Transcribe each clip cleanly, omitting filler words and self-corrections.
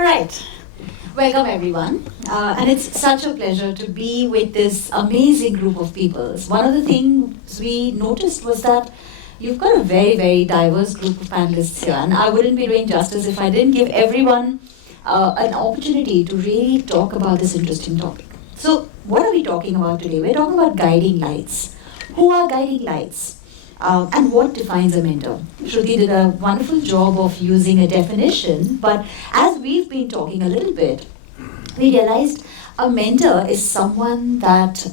All right. Welcome, everyone. And it's such a pleasure to be with this amazing group of people. One of the things we noticed was that you've got a very, very diverse group of panelists here. And I wouldn't be doing justice if I didn't give everyone an opportunity to really talk about this interesting topic. So, what are we talking about today? We're talking about guiding lights. Who are guiding lights? And what defines a mentor? Shruti did a wonderful job of using a definition, but as we've been talking a little bit, we realized a mentor is someone that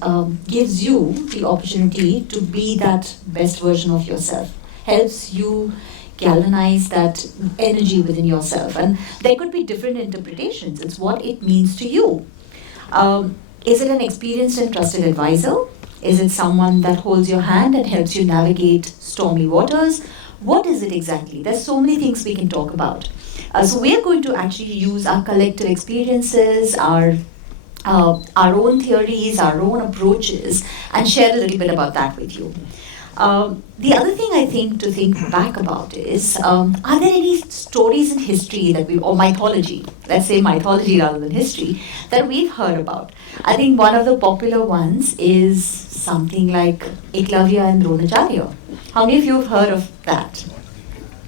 gives you the opportunity to be that best version of yourself, helps you galvanize that energy within yourself. And there could be different interpretations. It's what it means to you. Is it an experienced and trusted advisor? Is it someone that holds your hand and helps you navigate stormy waters? What is it exactly? There's so many things we can talk about. So we're going to actually use our collective experiences, our own theories, our own approaches, and share a little bit about that with you. The other thing I think to think back about is, are there any stories in history that or mythology, let's say mythology rather than history, that we've heard about? I think one of the popular ones is something like Eklavya and Dronacharya. How many of you have heard of that?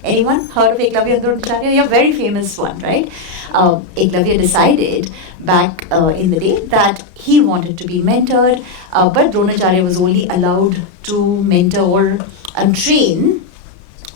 Anyone heard of Eklavya and Dronacharya? Yeah, very famous one, right? Eklavya decided back in the day that he wanted to be mentored, but Dronacharya was only allowed to mentor and train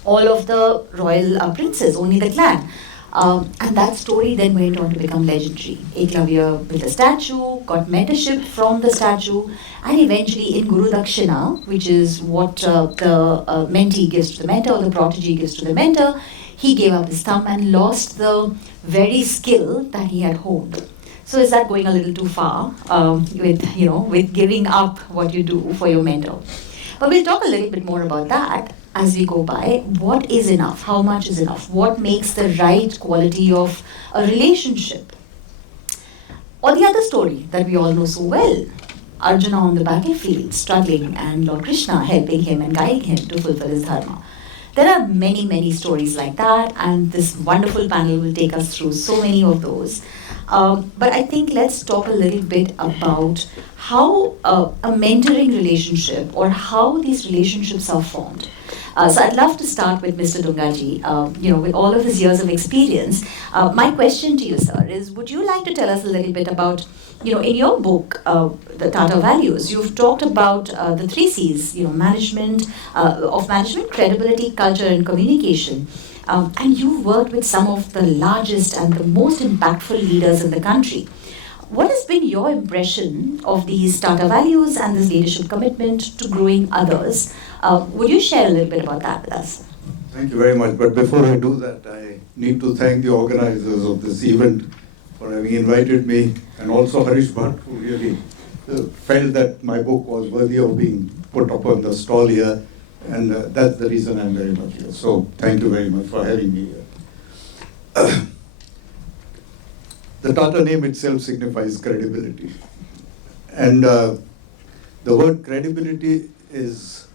all of the royal princes, only the clan. And that story then went on to become legendary. Eklavya built a statue, got mentorship from the statue, and eventually in Guru Dakshina, which is what the mentee gives to the mentor, or the protege gives to the mentor, he gave up his thumb and lost the very skill that he had honed. So is that going a little too far with giving up what you do for your mentor? But we'll talk a little bit more about that as we go by. What is enough? How much is enough? What makes the right quality of a relationship? Or the other story that we all know so well, Arjuna on the battlefield, struggling, and Lord Krishna helping him and guiding him to fulfill his dharma. There are many, many stories like that, and this wonderful panel will take us through so many of those. But I think let's talk a little bit about how a mentoring relationship or how these relationships are formed. So I'd love to start with Mr. Doongaji. With all of his years of experience, my question to you, sir, is would you like to tell us a little bit about, in your book, the Tata Values, you've talked about the 3 C's, management, credibility, culture, and communication. And you've worked with some of the largest and the most impactful leaders in the country. What has been your impression of these Tata values and this leadership commitment to growing others? Would you share a little bit about that with us? Thank you very much. But before I do that, I need to thank the organizers of this event for having invited me, and also Harish Bhatt, who really felt that my book was worthy of being put up on the stall here. And that's the reason I'm very much here. So thank you very much for having me here. The Tata name itself signifies credibility. And the word credibility is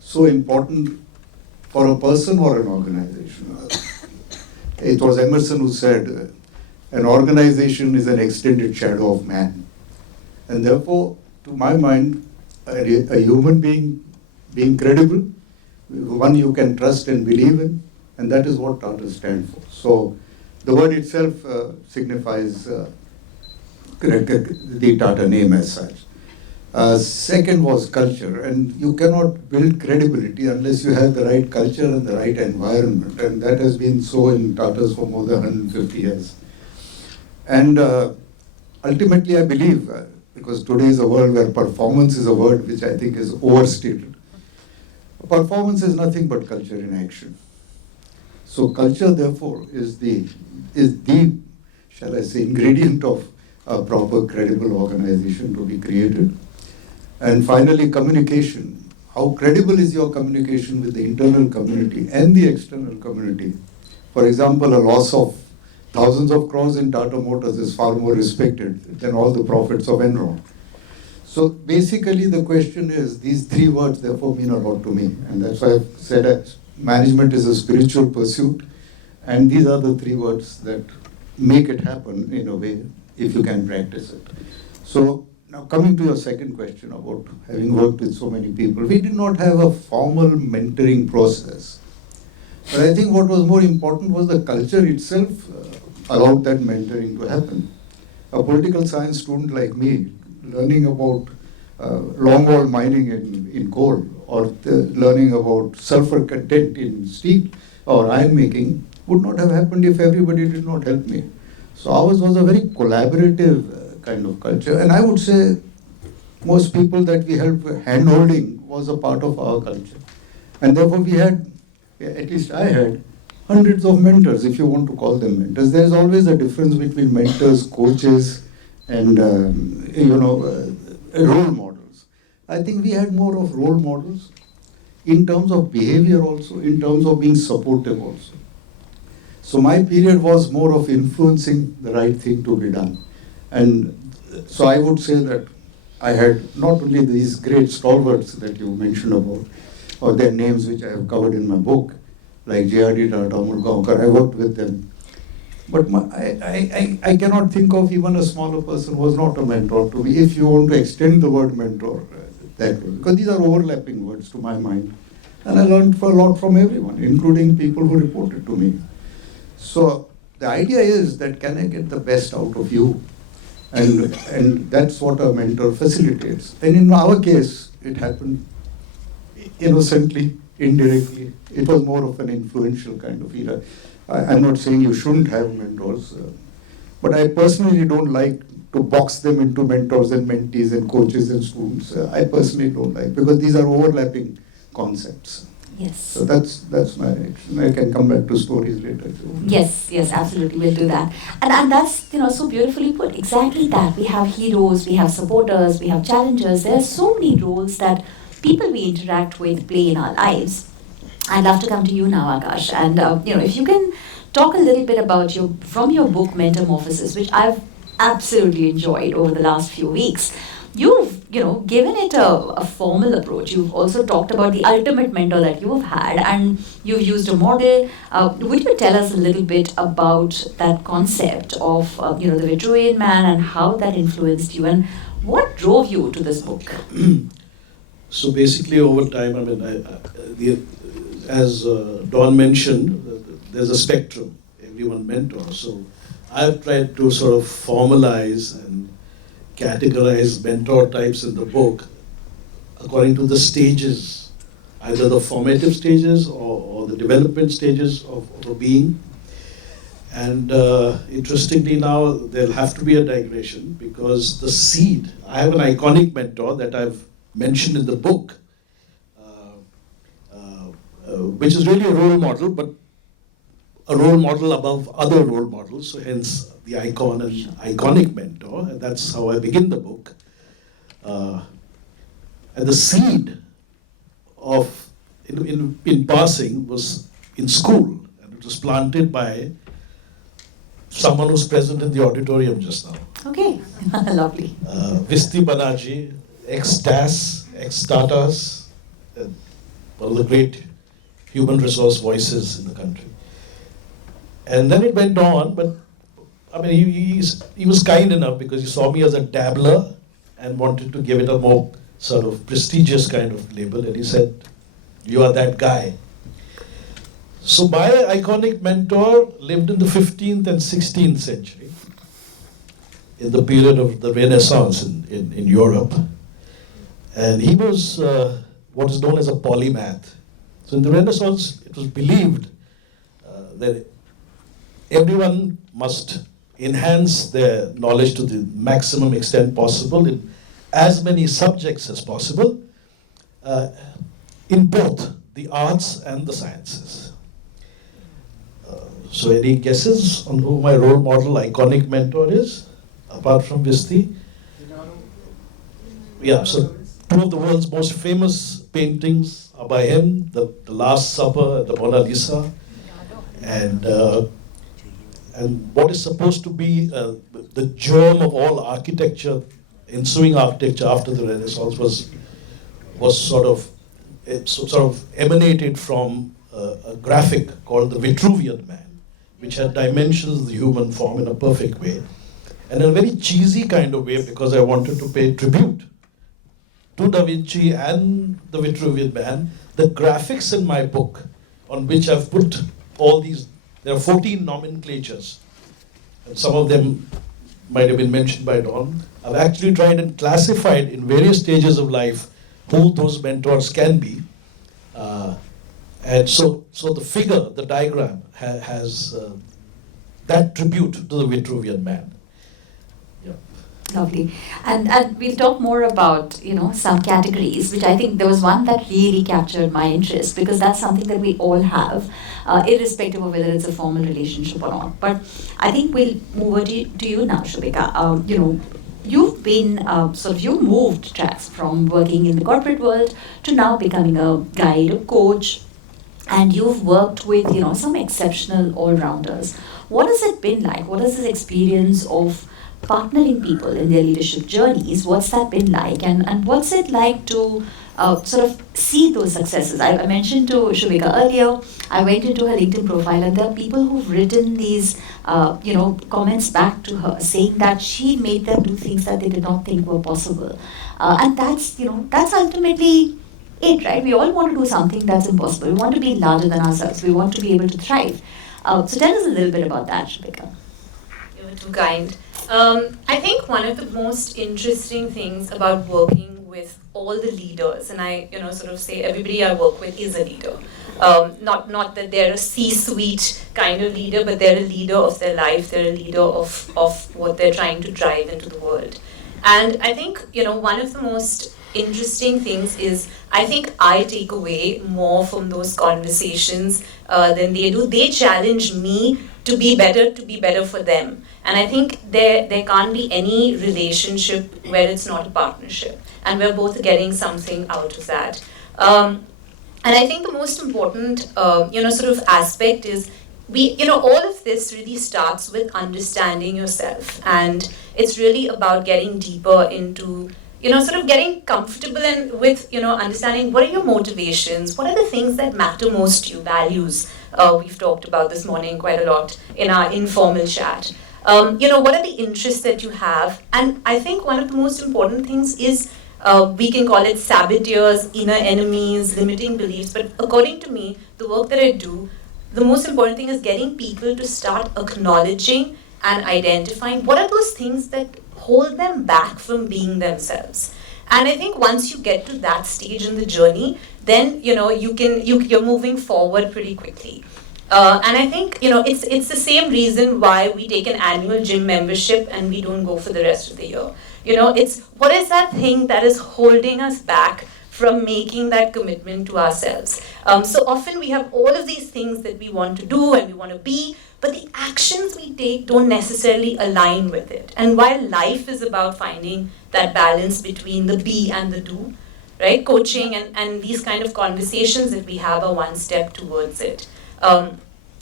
so important for a person or an organization. It was Emerson who said, an organization is an extended shadow of man. And therefore, to my mind, a human being credible, one you can trust and believe in, and that is what Tata stand for. So the word itself signifies the Tata name as such. Second was culture, and you cannot build credibility unless you have the right culture and the right environment, and that has been so in Tatas for more than 150 years. And ultimately I believe, because today is a world where performance is a word which I think is overstated. Performance is nothing but culture in action. So culture, therefore, is the shall I say, ingredient of a proper, credible organization to be created. And finally, communication. How credible is your communication with the internal community and the external community? For example, a loss of thousands of crores in Tata Motors is far more respected than all the profits of Enron. So basically the question is, these 3 words therefore mean a lot to me. And that's why I've said management is a spiritual pursuit. And these are the 3 words that make it happen in a way if you can practice it. So now coming to your second question about having worked with so many people, we did not have a formal mentoring process. But I think what was more important was the culture itself allowed that mentoring to happen. A political science student like me, learning about long wall mining in coal, or learning about sulfur content in steel or iron making would not have happened if everybody did not help me. So ours was a very collaborative kind of culture, and I would say most people that we helped hand-holding was a part of our culture. And therefore we had, at least I had, hundreds of mentors, if you want to call them mentors. There's always a difference between mentors, coaches, and role models. I think we had more of role models in terms of behavior also, in terms of being supportive also. So my period was more of influencing the right thing to be done. And so I would say that I had not only these great stalwarts that you mentioned about, or their names which I have covered in my book, like J.R.D. Tata, Mulgaonkar, I worked with them. But I cannot think of even a smaller person who was not a mentor to me, if you want to extend the word mentor that way. Because these are overlapping words to my mind. And I learned a lot from everyone, including people who reported to me. So the idea is that can I get the best out of you? And that's what a mentor facilitates. And in our case, it happened innocently, indirectly. It was more of an influential kind of era. I'm not saying you shouldn't have mentors, but I personally don't like to box them into mentors and mentees and coaches and students. I personally don't like, because these are overlapping concepts. Yes. So that's my reaction. I can come back to stories later. Yes, absolutely, we'll do that. And that's, so beautifully put. Exactly that. We have heroes, we have supporters, we have challengers. There are so many roles that people we interact with play in our lives. I'd love to come to you now, Akash. And, if you can talk a little bit about from your book, Metamorphosis, which I've absolutely enjoyed over the last few weeks. You've, given it a formal approach. You've also talked about the ultimate mentor that you've had, and you've used a model. Would you tell us a little bit about that concept of, the Vitruvian man and how that influenced you, and what drove you to this book? So basically, over time, as Dawn mentioned, there's a spectrum. Everyone mentors. So I've tried to sort of formalize and categorize mentor types in the book according to the stages, either the formative stages or the development stages of a being. And interestingly now, there'll have to be a digression, because the seed, I have an iconic mentor that I've mentioned in the book, which is really a role model, but a role model above other role models, so hence the icon and iconic mentor, and that's how I begin the book. And the seed of, in passing, was in school, and it was planted by someone who's present in the auditorium just now. Okay, lovely. Visti Banerjee, ex-DAS, ex-Tatas, one of the great human resource voices in the country. And then it went on, but he was kind enough, because he saw me as a dabbler and wanted to give it a more sort of prestigious kind of label, and he said, "You are that guy." So my iconic mentor lived in the 15th and 16th century, in the period of the Renaissance in Europe. And he was what is known as a polymath. So in the Renaissance, it was believed that everyone must enhance their knowledge to the maximum extent possible in as many subjects as possible, in both the arts and the sciences. So any guesses on who my role model, iconic mentor is, apart from Visti? Yeah, so two of the world's most famous paintings are by him, the Last Supper, the Mona Lisa, and what is supposed to be the germ of all architecture, ensuing architecture after the Renaissance, was sort of emanated from a graphic called the Vitruvian Man. which had dimensions of the human form in a perfect way, and in a very cheesy kind of way, because I wanted to pay tribute to Da Vinci and the Vitruvian Man. The graphics in my book, on which I've put all these, there are 14 nomenclatures, and some of them might have been mentioned by Don. I've actually tried and classified in various stages of life who those mentors can be. And so the figure, the diagram, has that tribute to the Vitruvian Man. Yeah. Lovely. And we'll talk more about, some categories, which I think there was one that really captured my interest, because that's something that we all have, irrespective of whether it's a formal relationship or not. But I think we'll move over to you now, Shubika. You've been you moved tracks from working in the corporate world to now becoming a guide, a coach, and you've worked with, some exceptional all-rounders. What has it been like? What is this experience of partnering people in their leadership journeys? What's that been like? And what's it like to see those successes? I mentioned to Shubika earlier, I went into her LinkedIn profile, and there are people who've written these, comments back to her saying that she made them do things that they did not think were possible. And that's ultimately it, right? We all want to do something that's impossible. We want to be larger than ourselves. We want to be able to thrive. So tell us a little bit about that, Shubika. You were too kind. I think one of the most interesting things about working with all the leaders, and I say everybody I work with is a leader. Not that they're a C-suite kind of leader, but they're a leader of their life, they're a leader of what they're trying to drive into the world. And I think, one of the most interesting things is, I think I take away more from those conversations than they do. They challenge me to be better for them. And I think there can't be any relationship where it's not a partnership, and we're both getting something out of that. And I think the most important, aspect is all of this really starts with understanding yourself, and it's really about getting deeper into, getting comfortable and with, understanding what are your motivations, what are the things that matter most to you, values. We've talked about this morning quite a lot in our informal chat. What are the interests that you have? And I think one of the most important things is, we can call it saboteurs, inner enemies, limiting beliefs. But according to me, the work that I do, the most important thing is getting people to start acknowledging and identifying what are those things that hold them back from being themselves. And I think once you get to that stage in the journey, then you're moving forward pretty quickly. And I think it's the same reason why we take an annual gym membership and we don't go for the rest of the year. It's what is that thing that is holding us back from making that commitment to ourselves. So often we have all of these things that we want to do and we want to be, but the actions we take don't necessarily align with it. And while life is about finding that balance between the be and the do, right? Coaching and these kind of conversations that we have are one step towards it. And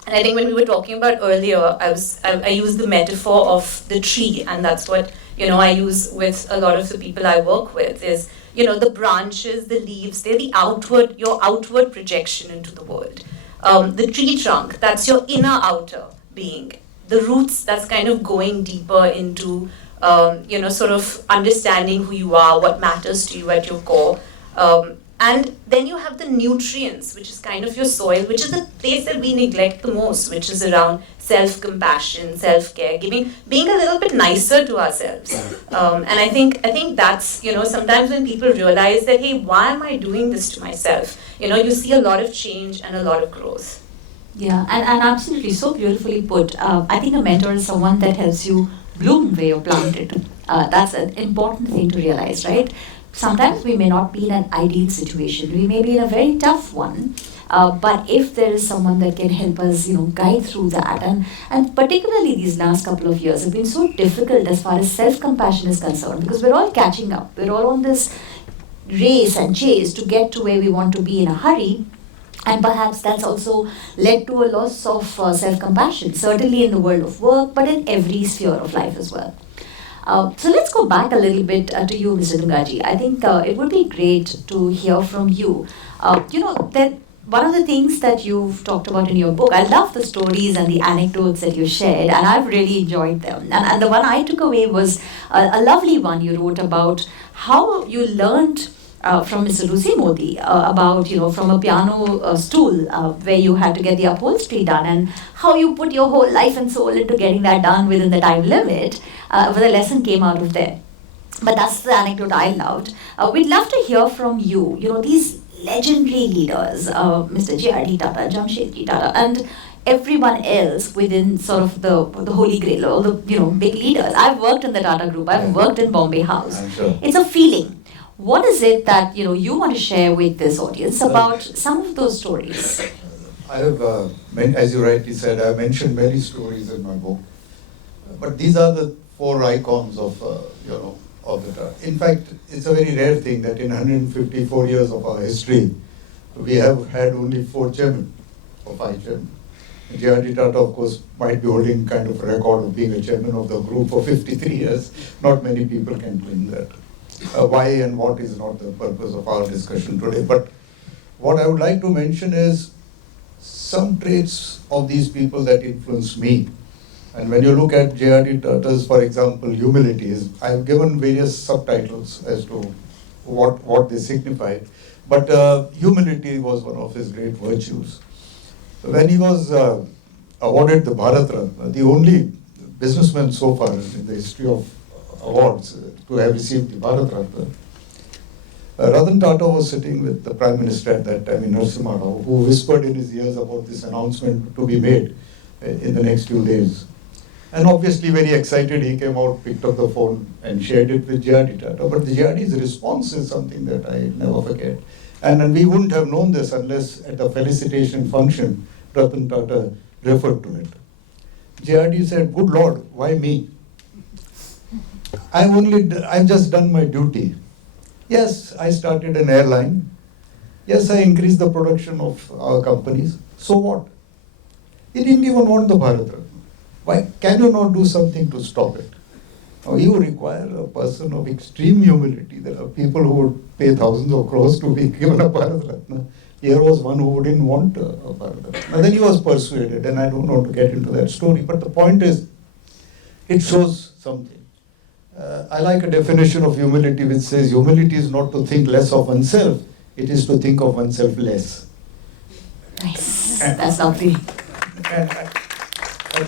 I think when we were talking about earlier, I used the metaphor of the tree, and that's what I use with a lot of the people I work with is, the branches, the leaves, they're your outward projection into the world. The tree trunk, that's your inner outer being. The roots, that's kind of going deeper into, understanding who you are, what matters to you at your core. And then you have the nutrients, which is kind of your soil, which is the place that we neglect the most, which is around self-compassion, self-care, being a little bit nicer to ourselves. And I think that's, sometimes when people realize that, hey, why am I doing this to myself? You see a lot of change and a lot of growth. Yeah, and absolutely, so beautifully put. I think a mentor is someone that helps you bloom where you're planted. That's an important thing to realize, right? Sometimes we may not be in an ideal situation. We may be in a very tough one. But if there is someone that can help us, guide through that, and particularly these last couple of years have been so difficult as far as self-compassion is concerned, because we're all catching up. We're all on this race and chase to get to where we want to be in a hurry. And perhaps that's also led to a loss of self-compassion, certainly in the world of work, but in every sphere of life as well. So let's go back a little bit to you, Mr. Doongaji. I think it would be great to hear from you. That one of the things that you've talked about in your book, I love the stories and the anecdotes that you shared, and I've really enjoyed them. And the one I took away was a lovely one you wrote about how you learned from Mr. Lucy Modi about, from a piano stool where you had to get the upholstery done, and how you put your whole life and soul into getting that done within the time limit. But the lesson came out of there. But that's the anecdote I loved. We'd love to hear from you. These legendary leaders, Mr. J.R.D. Tata, Jamshedji Tata, and everyone else within sort of the holy grail, all the big leaders. I've worked in the Tata Group. I've worked in Bombay House. Sure. It's a feeling. What is it that you want to share with this audience about some of those stories? I have, as you rightly said, I mentioned many stories in my book, but these are the 4 icons of of the Tata. In fact, it's a very rare thing that in 154 years of our history, we have had only 4 chairmen or 5 chairmen. J.R.D. Tata, of course, might be holding kind of a record of being a chairman of the group for 53 years. Not many people can claim that. Why and what is not the purpose of our discussion today. But what I would like to mention is some traits of these people that influenced me. And when you look at J.R.D. Tata's, for example, humility, I have given various subtitles as to what they signify. But humility was one of his great virtues. When he was awarded the Bharat Ratna, the only businessman so far in the history of awards to have received the Bharat Ratna, Ratan Tata was sitting with the Prime Minister at that time in Narasimha Rao, who whispered in his ears about this announcement to be made in the next few days. And obviously very excited, he came out, picked up the phone and shared it with J.R.D. Tata. But the J.R.D.'s response is something that I never forget. And we wouldn't have known this unless at the felicitation function, Ratan Tata referred to it. J.R.D. said, "Good Lord, why me? I've just done my duty. Yes, I started an airline. Yes, I increased the production of our companies. So what? He didn't even want the Bharat Ratna. Why can you not do something to stop it? Now, you require a person of extreme humility. There are people who would pay thousands of crores to be given a Bharat Ratna. Here was one who didn't want a Bharat Ratna. And then he was persuaded, and I don't want to get into that story. But the point is, it shows something. I like a definition of humility which says humility is not to think less of oneself, it is to think of oneself less. Nice. That's lovely. And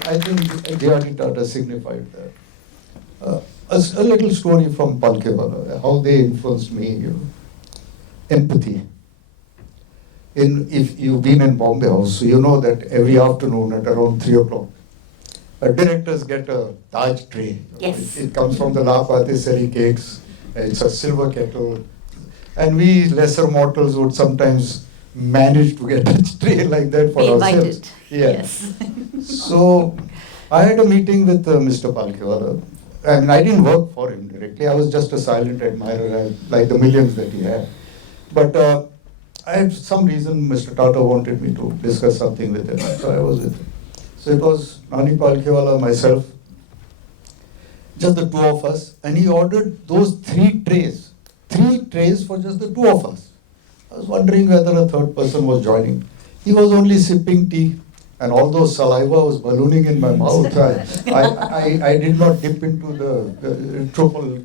I think J.R.D. Tata signified that. A little story from Palkewala, how they influenced me. Empathy. If you've been in Bombay House, so you know that every afternoon at around 3 o'clock, directors get a Taj tray. Yes. It comes from the La Patisserie cakes. It's a silver kettle. And we lesser mortals would sometimes manage to get a tray like that for Be ourselves. invited. Yeah. Yes. So I had a meeting with Mr. Palkewala. And I didn't work for him directly. I was just a silent admirer, like the millions that he had. But I had some reason Mr. Tata wanted me to discuss something with him. So I was with him. So it was Nani Palkewala, myself, just the 2 of us. And he ordered those 3 trays. 3 trays for just the 2 of us. I was wondering whether a 3rd person was joining. He was only sipping tea. And although saliva was ballooning in my mouth, I did not dip into the truffle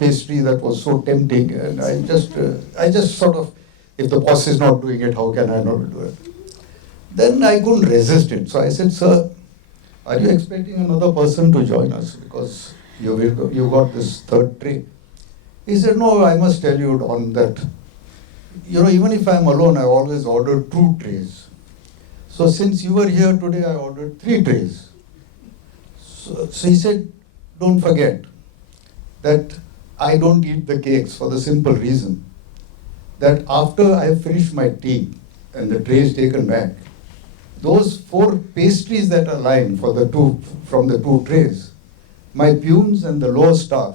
pastry that was so tempting. And I just sort of, if the boss is not doing it, how can I not do it? Then I couldn't resist it. So I said, "Sir, are you expecting another person to join us? Because you got this 3rd tray." He said, "No, I must tell you, Don, that, even if I'm alone, I always order 2 trays. So since you were here today, I ordered 3 trays. So he said, don't forget that I don't eat the cakes for the simple reason that after I have finished my tea and the tray is taken back, those 4 pastries that are lying from the 2 trays, my pums and the lower staff,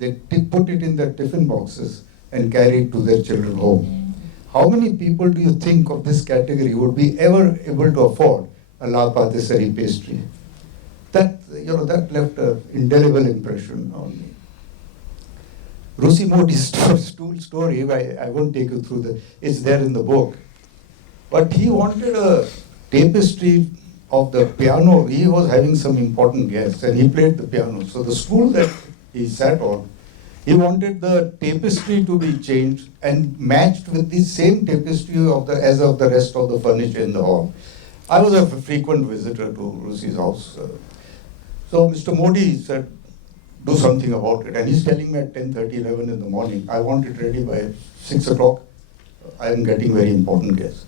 they put it in their tiffin boxes and carry it to their children home. How many people do you think of this category would be ever able to afford a La Patisserie pastry?" That left an indelible impression on me. Lucy Modi's stool story, I won't take you through it's there in the book. But he wanted a tapestry of the piano. He was having some important guests and he played the piano. So the stool that he sat on, he wanted the tapestry to be changed and matched with the same tapestry as of the rest of the furniture in the hall. I was a frequent visitor to Rusi's house. So Mr. Modi said, do something about it. And he's telling me at 10:30, 11 in the morning, I want it ready by 6 o'clock. I am getting very important guests.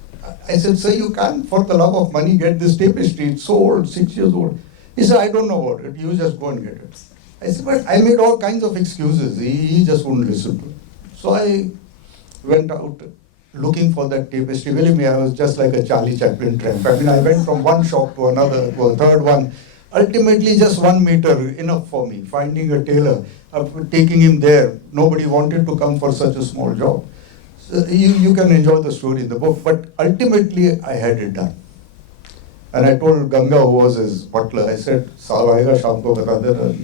I said, sir, you can't, for the love of money, get this tapestry. It's so old, 6 years old. He said, I don't know about it. You just go and get it. I said, but I made all kinds of excuses. He just wouldn't listen to it. So I went out looking for that tapestry. Believe me, I was just like a Charlie Chaplin tramp. I mean, I went from one shop to another, to a third one. Ultimately, just 1 meter, enough for me. Finding a tailor, taking him there. Nobody wanted to come for such a small job. So you can enjoy the story in the book, but ultimately, I had it done. And I told Ganga, who was his butler, I said, "Saab aayega shaam ko bata dena,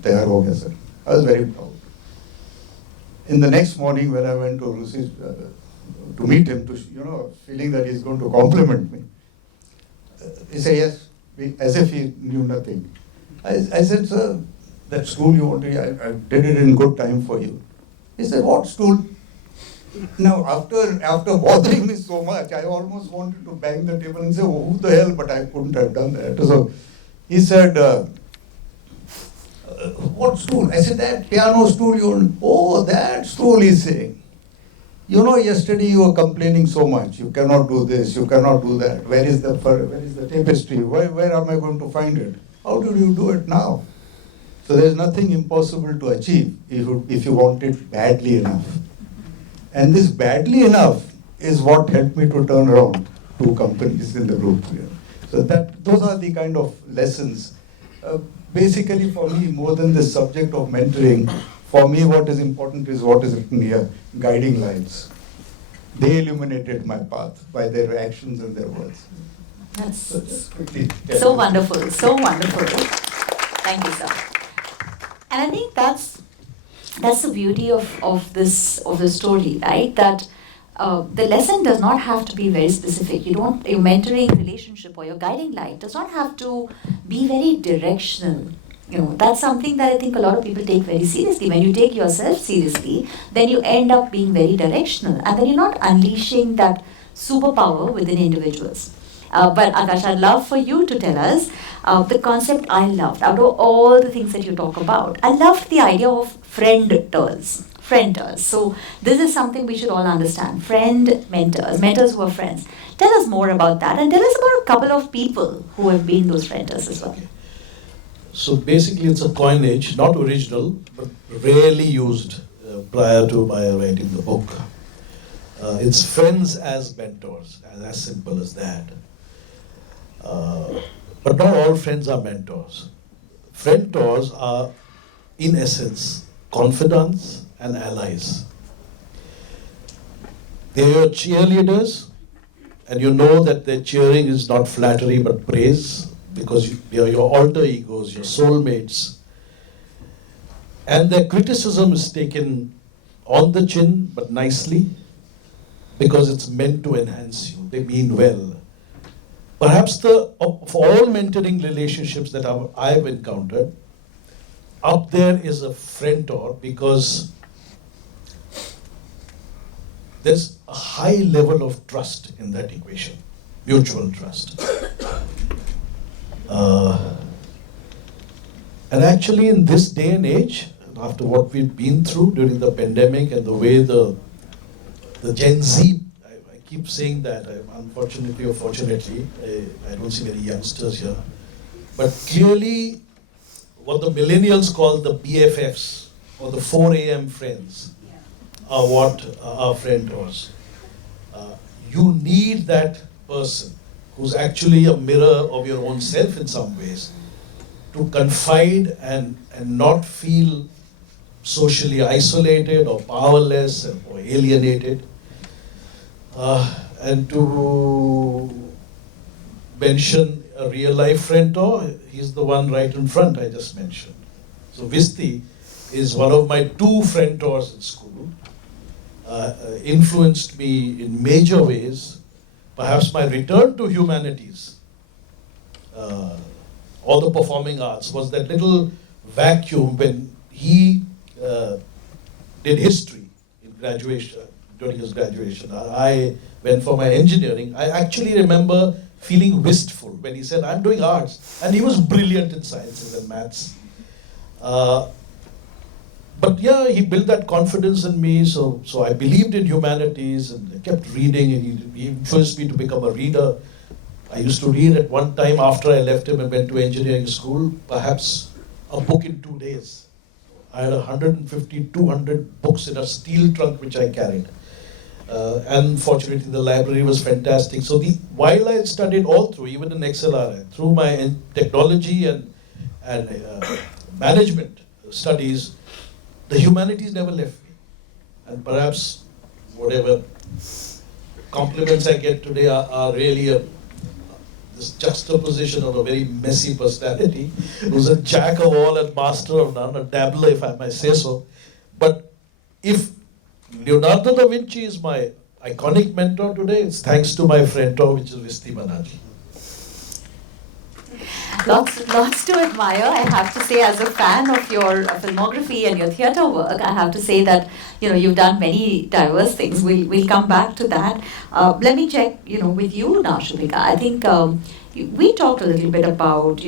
tayar ho gaya, sir." I was very proud. In the next morning, when I went to Rusi to meet him, feeling that he's going to compliment me, he said, yes, as if he knew nothing. I said, sir, that stool you wanted, I did it in good time for you. He said, what stool? Now, after bothering me so much, I almost wanted to bang the table and say, oh, who the hell, but I couldn't have done that. So he said, what stool? I said, that piano stool you want. Oh, that stool, he's saying. Yesterday you were complaining so much. You cannot do this, you cannot do that. Where is the tapestry? Where am I going to find it? How do you do it now? So there's nothing impossible to achieve if you want it badly enough. And this badly enough is what helped me to turn around 2 companies in the group. So those are the kind of lessons. Basically for me, more than the subject of mentoring, for me what is important is what is written here, guiding lights. They illuminated my path by their actions and their words. That's quickly. so wonderful, so wonderful. Thank you, sir. And I think that's the beauty of this story, right? That the lesson does not have to be very specific. Your mentoring relationship or your guiding light does not have to be very directional. That's something that I think a lot of people take very seriously. When you take yourself seriously, then you end up being very directional, and then you're not unleashing that superpower within individuals. But Akash, I'd love for you to tell us the concept I loved. Out of all the things that you talk about, I loved the idea of friend-ters. So this is something we should all understand. Mentors who are friends. Tell us more about that, and tell us about a couple of people who have been those friends as well. So basically it's a coinage, not original, but rarely used prior to my writing the book. It's friends as mentors, and as simple as that. But not all friends are mentors. Friendtors are, in essence, confidants and allies. They are your cheerleaders, and you know that their cheering is not flattery but praise, because they are your alter egos, your soulmates. And their criticism is taken on the chin, but nicely, because it's meant to enhance you. They mean well. Perhaps of all mentoring relationships that I've encountered, up there is a friendtor, because there's a high level of trust in that equation, mutual trust. And actually in this day and age, after what we've been through during the pandemic and the way the Gen Z, I keep saying that, unfortunately or fortunately, I don't see many youngsters here, but clearly what the millennials call the BFFs, or the 4 a.m. friends, are what our friend was. You need that person who's actually a mirror of your own self in some ways, to confide and not feel socially isolated or powerless or alienated. And to mention a real life friendtor, he's the one right in front I just mentioned. So Visti is one of my 2 friendtors in school, influenced me in major ways, perhaps my return to humanities, all the performing arts, was that little vacuum when he did history in graduation, during his graduation. I went for my engineering. I actually remember feeling wistful when he said, I'm doing arts. And he was brilliant in sciences and maths. But yeah, he built that confidence in me, so I believed in humanities and I kept reading, and he influenced me to become a reader. I used to read at one time after I left him and went to engineering school, perhaps a book in 2 days. I had 150, 200 books in a steel trunk which I carried. And fortunately the library was fantastic. So while I studied all through, even in XLRI, through my technology and management studies, the humanities never left me. And perhaps whatever compliments I get today are really this juxtaposition of a very messy personality, who's a jack of all and master of none, a dabbler if I may say so. But if Leonardo da Vinci is my iconic mentor today, it's thanks to my friend, which is Visti Banaji. Lots to admire, I have to say, as a fan of your filmography and your theatre work. I have to say that you've done many diverse things. We'll come back to that. Let me check with you now, Shubika. I think we talked a little bit about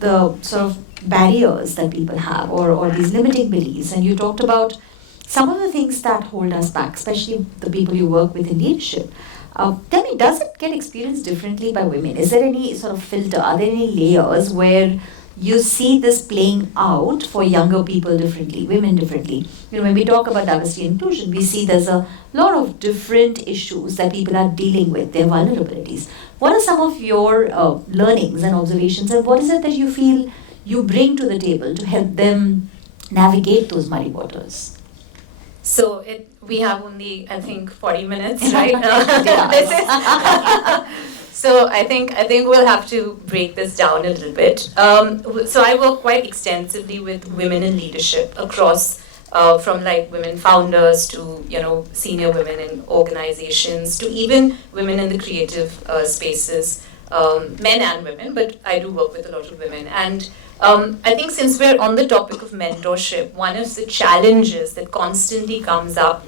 the sort of barriers that people have, or these limiting beliefs, and you talked about some of the things that hold us back, especially the people you work with in leadership. Tell me, does it get experienced differently by women? Is there any sort of filter? Are there any layers where you see this playing out for younger people differently, women differently? When we talk about diversity and inclusion, we see there's a lot of different issues that people are dealing with, their vulnerabilities. What are some of your learnings and observations, and what is it that you feel you bring to the table to help them navigate those muddy waters? So we have only, I think, 40 minutes, right? So I think we'll have to break this down a little bit. So I work quite extensively with women in leadership across, from like women founders to senior women in organizations to even women in the creative spaces, men and women. But I do work with a lot of women. And I think since we're on the topic of mentorship, one of the challenges that constantly comes up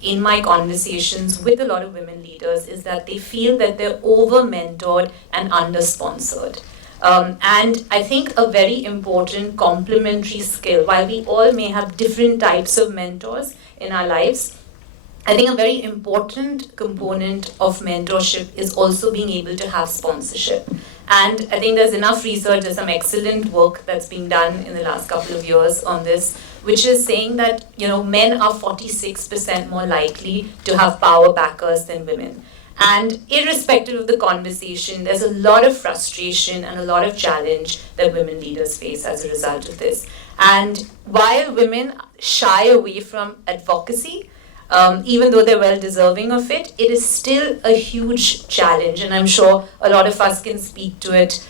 in my conversations with a lot of women leaders is that they feel that they're over-mentored and under-sponsored. And I think a very important complementary skill, while we all may have different types of mentors in our lives, I think a very important component of mentorship is also being able to have sponsorship. And I think there's enough research, there's some excellent work that's being done in the last couple of years on this, which is saying that men are 46% more likely to have power backers than women. And irrespective of the conversation, there's a lot of frustration and a lot of challenge that women leaders face as a result of this. And while women shy away from advocacy, even though they're well deserving of it, it is still a huge challenge, and I'm sure a lot of us can speak to it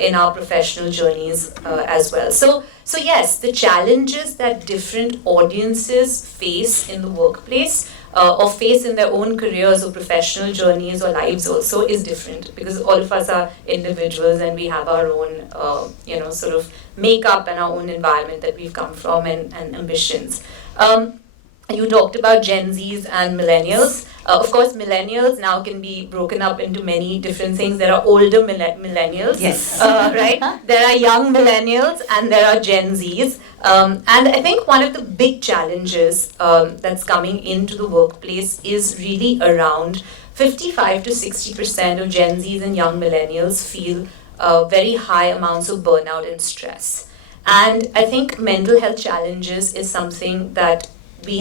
in our professional journeys as well. So yes, the challenges that different audiences face in the workplace or face in their own careers or professional journeys or lives also is different, because all of us are individuals and we have our own sort of makeup and our own environment that we've come from and ambitions. You talked about Gen Zs and millennials. Of course, millennials now can be broken up into many different things. There are older millennials, yes, right? There are young millennials and there are Gen Zs. And I think one of the big challenges that's coming into the workplace is really around 55 to 60% of Gen Zs and young millennials feel very high amounts of burnout and stress. And I think mental health challenges is something that we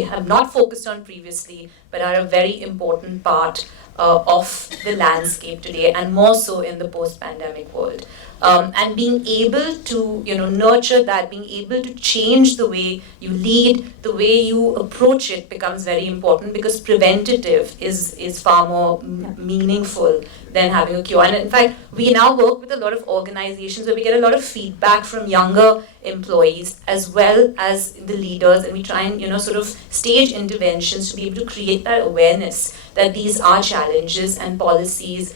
have not focused on previously, but are a very important part of the landscape today, and more so in the post-pandemic world. And being able to nurture that, being able to change the way you lead, the way you approach it becomes very important, because preventative is far more meaningful than having a cure. And in fact, we now work with a lot of organizations where we get a lot of feedback from younger employees as well as the leaders, and we try and sort of stage interventions to be able to create that awareness that these are challenges and policies.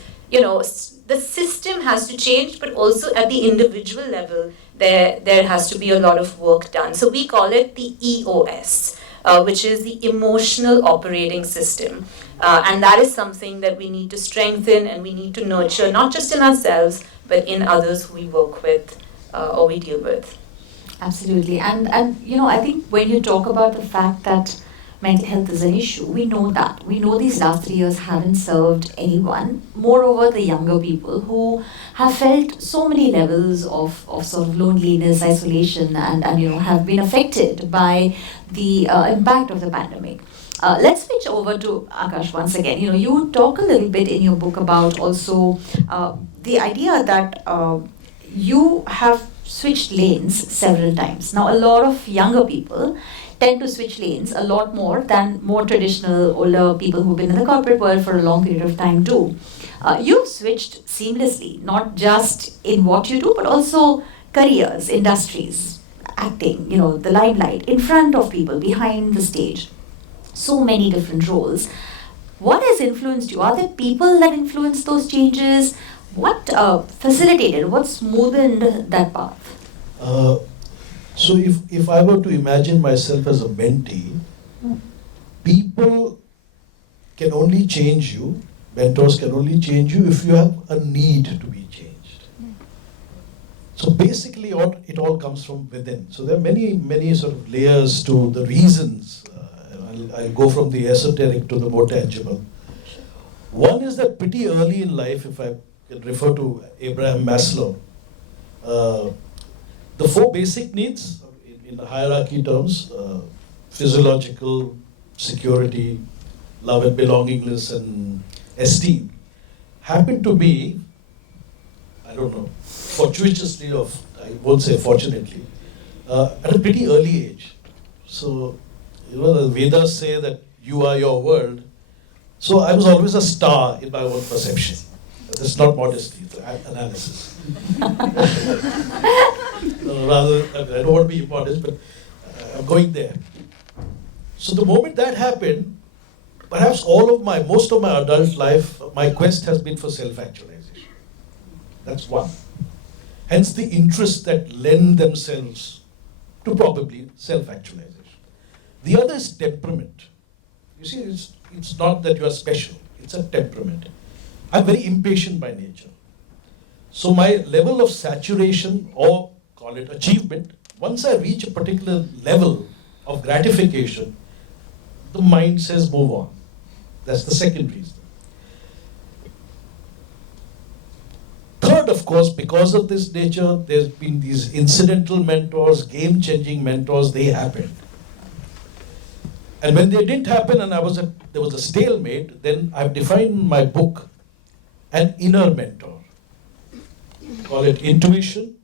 The system has to change, but also at the individual level, there has to be a lot of work done. So we call it the EOS, which is the emotional operating system. And that is something that we need to strengthen and we need to nurture, not just in ourselves, but in others who we work with or we deal with. Absolutely. And I think when you talk about the fact that mental health is an issue, we know that. We know these last 3 years haven't served anyone. Moreover, the younger people who have felt so many levels of sort of loneliness, isolation, and have been affected by the impact of the pandemic. Let's switch over to Akash once again. You talk a little bit in your book about also the idea that you have switched lanes several times. Now, a lot of younger people tend to switch lanes a lot more than more traditional older people who've been in the corporate world for a long period of time too. You've switched seamlessly, not just in what you do, but also careers, industries, acting, the limelight, in front of people, behind the stage. So many different roles. What has influenced you? Are there people that influenced those changes? What facilitated, what smoothened that path? So if I were to imagine myself as a mentee, people can only change you, mentors can only change you if you have a need to be changed. So basically it all comes from within. So there are many sort of layers to the reasons. I'll go from the esoteric to the more tangible. One is that pretty early in life, if I can refer to Abraham Maslow, the 4 basic needs in the hierarchy terms, physiological, security, love and belongingness, and esteem, happen to be, I don't know, fortuitously, I won't say fortunately, at a pretty early age. So, the Vedas say that you are your world. So I was always a star in my own perception. That's not modesty, it's analysis. Rather, I don't want to be immodest, but I'm going there. So the moment that happened, perhaps most of my adult life, my quest has been for self-actualization. That's one. Hence the interests that lend themselves to probably self-actualization. The other is temperament. You see, it's not that you are special, it's a temperament. I'm very impatient by nature. So my level of saturation, or call it achievement, once I reach a particular level of gratification, the mind says move on. That's the second reason. Third, of course, because of this nature, there's been these incidental mentors, game-changing mentors, they happened. And when they didn't happen and there was a stalemate, then I've defined in my book an inner mentor. Call it intuition,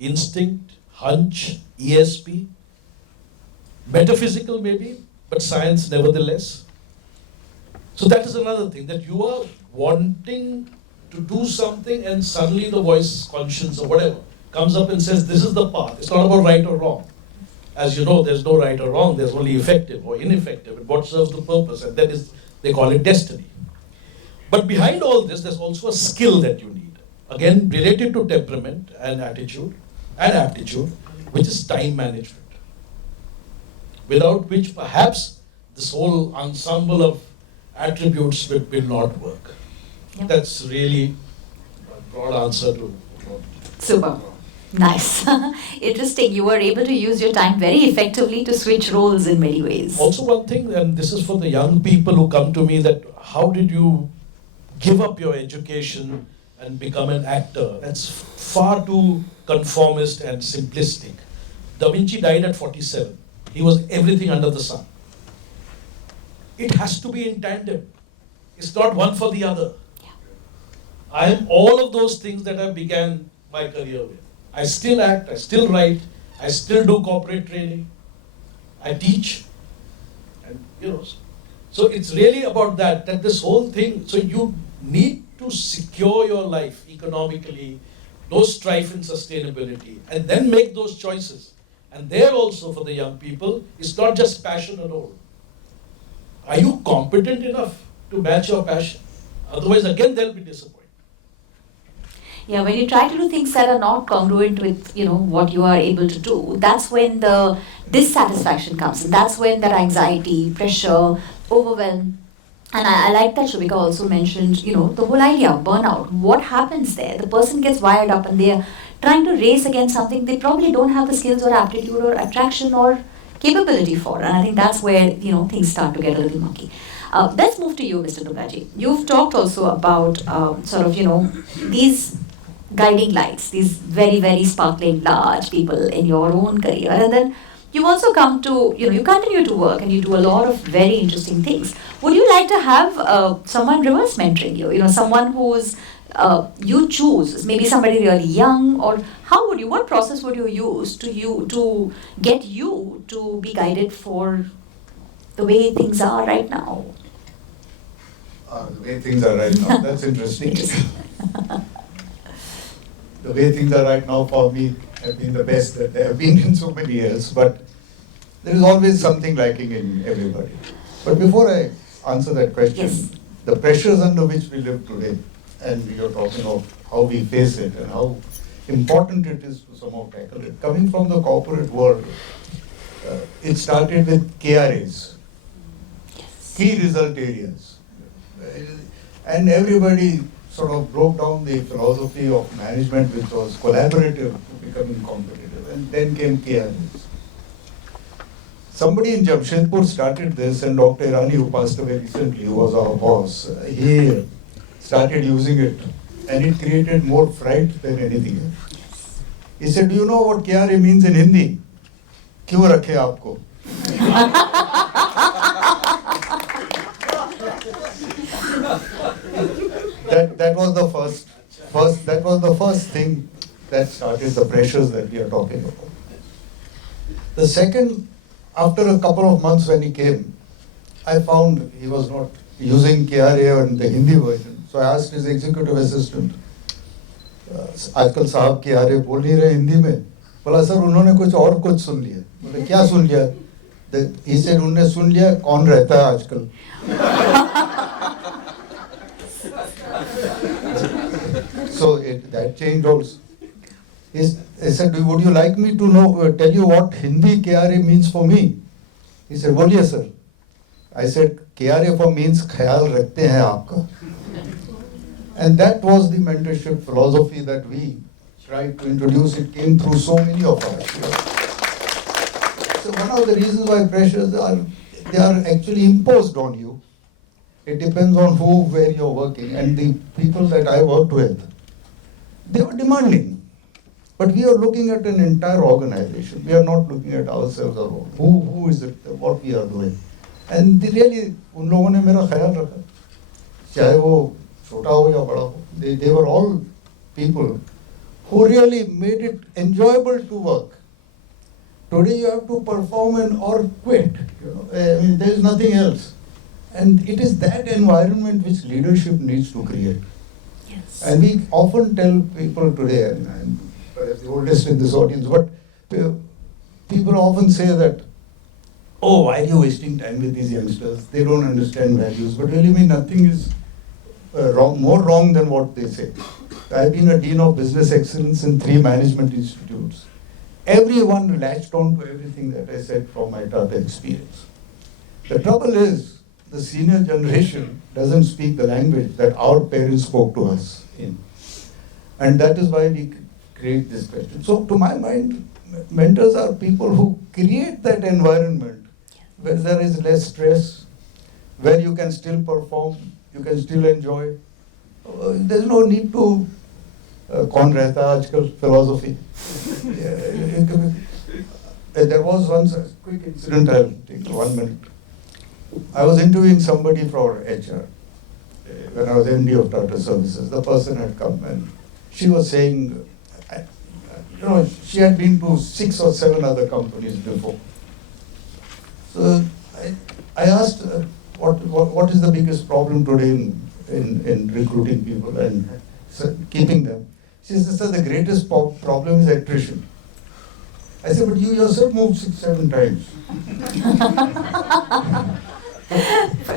instinct, hunch, ESP, metaphysical maybe, but science nevertheless. So that is another thing, that you are wanting to do something and suddenly the voice, conscience or whatever, comes up and says, this is the path. It's not about right or wrong. As you know, there's no right or wrong, there's only effective or ineffective, and what serves the purpose, and that is, they call it destiny. But behind all this, there's also a skill that you need. Again, related to temperament and attitude and aptitude, which is time management. Without which perhaps this whole ensemble of attributes will not work. Yep. That's really a broad answer to. Super. Nice. Interesting. You were able to use your time very effectively to switch roles in many ways. Also one thing, and this is for the young people who come to me, that how did you give up your education and become an actor? That's far too conformist and simplistic. Da Vinci died at 47. He was everything under the sun. It has to be in tandem. It's not one for the other. Yeah. I am all of those things that I began my career with. I still act, I still write, I still do corporate training, I teach, and so it's really about that this whole thing, so you need to secure your life economically, no strife in sustainability, and then make those choices. And there also for the young people, it's not just passion alone. Are you competent enough to match your passion? Otherwise, again, they'll be disappointed. Yeah, when you try to do things that are not congruent with, what you are able to do, that's when the dissatisfaction comes in. That's when that anxiety, pressure, overwhelm. And I like that Shubika also mentioned, the whole idea of burnout. What happens there? The person gets wired up and they're trying to race against something they probably don't have the skills or aptitude or attraction or capability for. And I think that's where, things start to get a little murky. Let's move to you, Mr. Doongaji. You've talked also about these guiding lights, these very, very sparkling, large people in your own career. And then you've also come to, you continue to work and you do a lot of very interesting things. Would you like to have someone reverse mentoring you? Someone who's you choose, maybe somebody really young, or what process would you use to get you to be guided for the way things are right now? The way things are right now, that's interesting. The way things are right now for me have been the best that they have been in so many years, but there is always something lacking in everybody. But before I answer that question, Yes. the pressures under which we live today, and we are talking of how we face it and how important it is to somehow tackle it. Coming from the corporate world, it started with KRAs, key result areas. And everybody sort of broke down the philosophy of management, which was collaborative, to becoming competitive, and then came KRAs. Somebody in Jamshedpur started this, and Dr. Irani, who passed away recently, who was our boss, he started using it, and it created more fright than anything else. He said, "Do you know what KRA means in Hindi? Kyun rakhe aapko?" That was the first thing that started the pressures that we are talking about. The second, after a couple of months when he came, I found he was not using KRA in the Hindi version. So I asked his executive assistant, आजकल साहब KRA बोल नहीं रहे हिंदी में. बोला sir उन्होंने कुछ सुन लिया. बोले क्या सुन लिया? He said उन्होंने सुन लिया कौन रहता है आजकल. So that changed also. He said, would you like me to tell you what Hindi KRA means for me? He said, बोलिए sir. I said, KRA for means ख्याल रखते हैं आपका. And that was the mentorship philosophy that we tried to introduce. It came through so many of us. So one of the reasons why pressures they are actually imposed on you. It depends on where you're working. And the people that I worked with, they were demanding. But we are looking at an entire organization. We are not looking at ourselves or who is it, what we are doing. And really, उन लोगों ने मेरा ख्याल रखा. चाहे वो छोटा हो या बड़ा हो. They were all people who really made it enjoyable to work. Today you have to perform or quit. I mean, there is nothing else. And it is that environment which leadership needs to create. Yes. And we often tell people today, and I'm perhaps the oldest in this audience, but people often say that, oh, why are you wasting time with these youngsters? They don't understand values. But really, nothing is more wrong than what they say. I've been a Dean of Business Excellence in 3 management institutes. Everyone latched on to everything that I said from my Tata experience. The trouble is, the senior generation doesn't speak the language that our parents spoke to us in. And that is why we create this question. So to my mind, mentors are people who create that environment where there is less stress, where you can still perform, you can still enjoy. There's no need to कौन रहता है आजकल philosophy. There was once a quick incident, I'll take 1 minute. I was interviewing somebody for HR when I was MD of Tata Services. The person had come and she was saying, she had been to 6 or 7 other companies before. So I asked her, what is the biggest problem today in recruiting people and keeping them. She said, sir, the greatest problem is attrition. I said, but you yourself moved 6-7 times.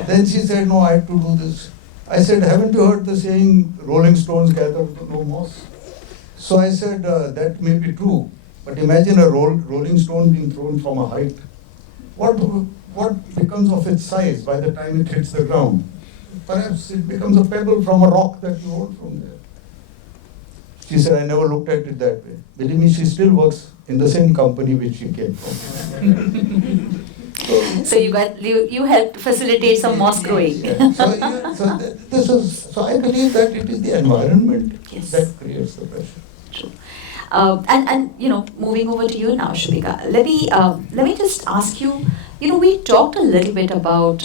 Then she said, no, I had to do this. I said, haven't you heard the saying, Rolling Stones gather to no moss? So I said, that may be true, but imagine a rolling stone being thrown from a height. What becomes of its size by the time it hits the ground? Perhaps it becomes a pebble from a rock that you hold from there. She said, I never looked at it that way. Believe me, she still works in the same company which she came from. So you helped facilitate some moss growing. Yeah. So I believe that it is the environment Yes. that creates the pressure. True. And moving over to you now, Shubika. Let me just ask you. We talked a little bit about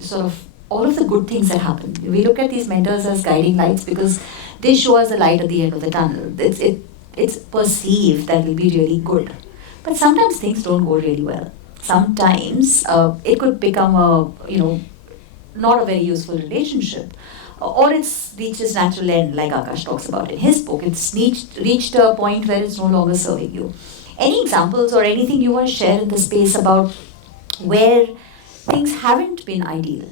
sort of all of the good things that happen. We look at these mentors as guiding lights because they show us the light at the end of the tunnel. It's perceived that will be really good, but sometimes things don't go really well. Sometimes it could become not a very useful relationship, or it's reached its natural end, like Akash talks about in his book. It's reached a point where it's no longer serving you. Any examples or anything you want to share in the space about where things haven't been ideal?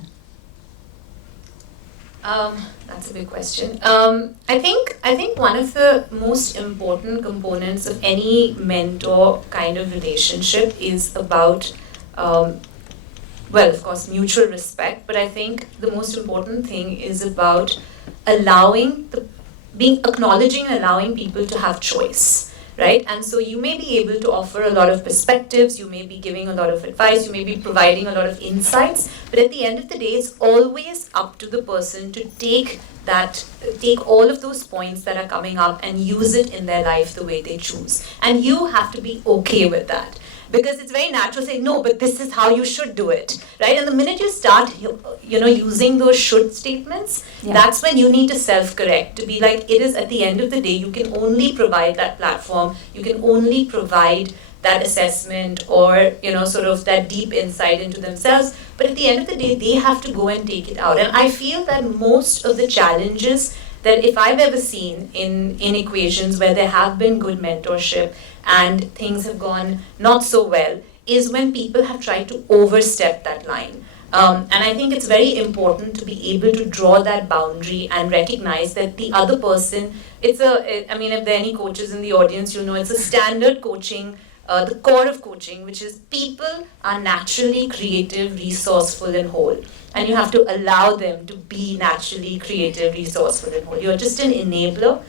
That's a big question. I think one of the most important components of any mentor kind of relationship is about, of course, mutual respect. But I think the most important thing is about acknowledging and allowing people to have choice. Right? And so you may be able to offer a lot of perspectives, you may be giving a lot of advice, you may be providing a lot of insights, but at the end of the day, it's always up to the person to take all of those points that are coming up and use it in their life the way they choose. And you have to be okay with that. Because it's very natural to say, no, but this is how you should do it, right? And the minute you start, using those should statements, that's when you need to self-correct, to be like, it is at the end of the day, you can only provide that platform, you can only provide that assessment or, sort of that deep insight into themselves. But at the end of the day, they have to go and take it out. And I feel that most of the challenges that if I've ever seen in equations where there have been good mentorship and things have gone not so well, is when people have tried to overstep that line. And I think it's very important to be able to draw that boundary and recognize that the other person, if there are any coaches in the audience, it's a standard coaching, the core of coaching, which is people are naturally creative, resourceful, and whole. And you have to allow them to be naturally creative, resourceful, and whole. You're just an enabler.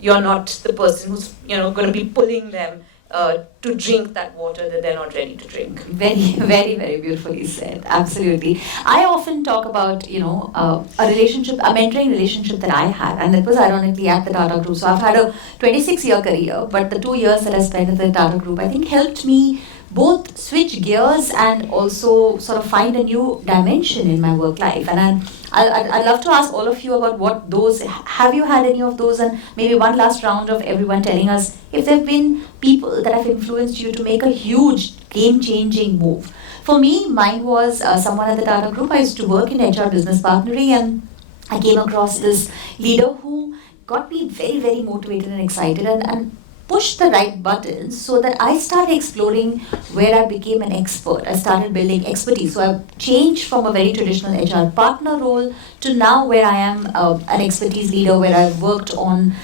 You're not the person who's going to be pulling them to drink that water that they're not ready to drink. Very, very, very beautifully said. Absolutely. I often talk about a mentoring relationship that I had, and it was ironically at the Tata Group. So I've had a 26-year career, but the 2 years that I spent at the Tata Group, I think helped me both switch gears and also sort of find a new dimension in my work life. And I'd love to ask all of you about what those, have you had any of those, and maybe one last round of everyone telling us if there have been people that have influenced you to make a huge game-changing move. For me, mine was someone at the Tata Group. I used to work in HR business partnering, and I came across this leader who got me very, very motivated and excited and pushed the right buttons so that I started exploring where I became an expert. I started building expertise. So I changed from a very traditional HR partner role to now where I am an expertise leader, where I've worked on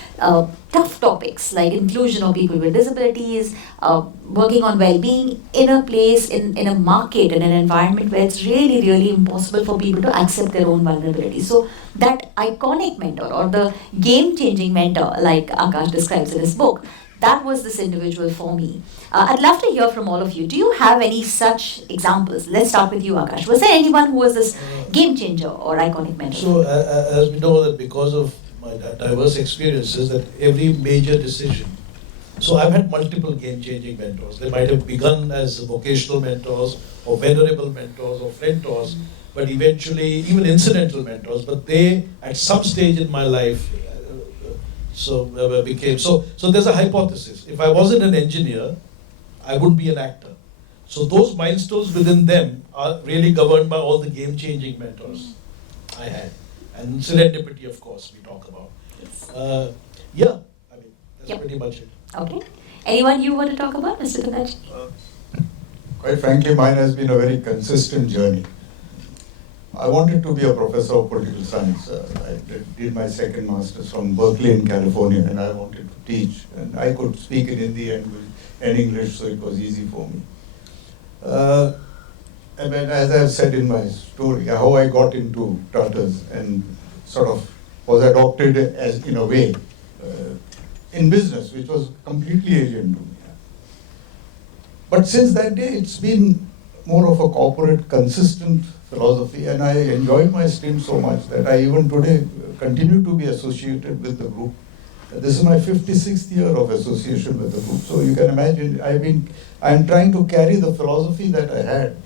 tough topics like inclusion of people with disabilities, working on well-being in a place, in a market, in an environment where it's really, really impossible for people to accept their own vulnerability. So that iconic mentor or the game-changing mentor, like Akash describes in his book, that was this individual for me. I'd love to hear from all of you. Do you have any such examples? Let's start with you, Akash. Was there anyone who was this game changer or iconic mentor? So, as we know that because of my diverse experiences, that every major decision, so I've had multiple game-changing mentors. They might have begun as vocational mentors or venerable mentors or mentors, but eventually even incidental mentors, but they, at some stage in my life, became, so there's a hypothesis. If I wasn't an engineer, I wouldn't be an actor. So those milestones within them are really governed by all the game-changing mentors I had. And serendipity, of course, we talk about. Yeah, I mean, that's pretty much it. Okay. Anyone you want to talk about, Mr. Doongaji? Quite frankly, mine has been a very consistent journey. I wanted to be a professor of political science. I did my second master's from Berkeley in California, and I wanted to teach. And I could speak in Hindi and English, so it was easy for me. And then, as I've said in my story, how I got into Tatas and sort of was adopted as in a way in business, which was completely alien to me. But since that day, it's been more of a corporate, consistent philosophy, and I enjoyed my stint so much that I even today continue to be associated with the group. This is my 56th year of association with the group, so you can imagine I'm trying to carry the philosophy that I had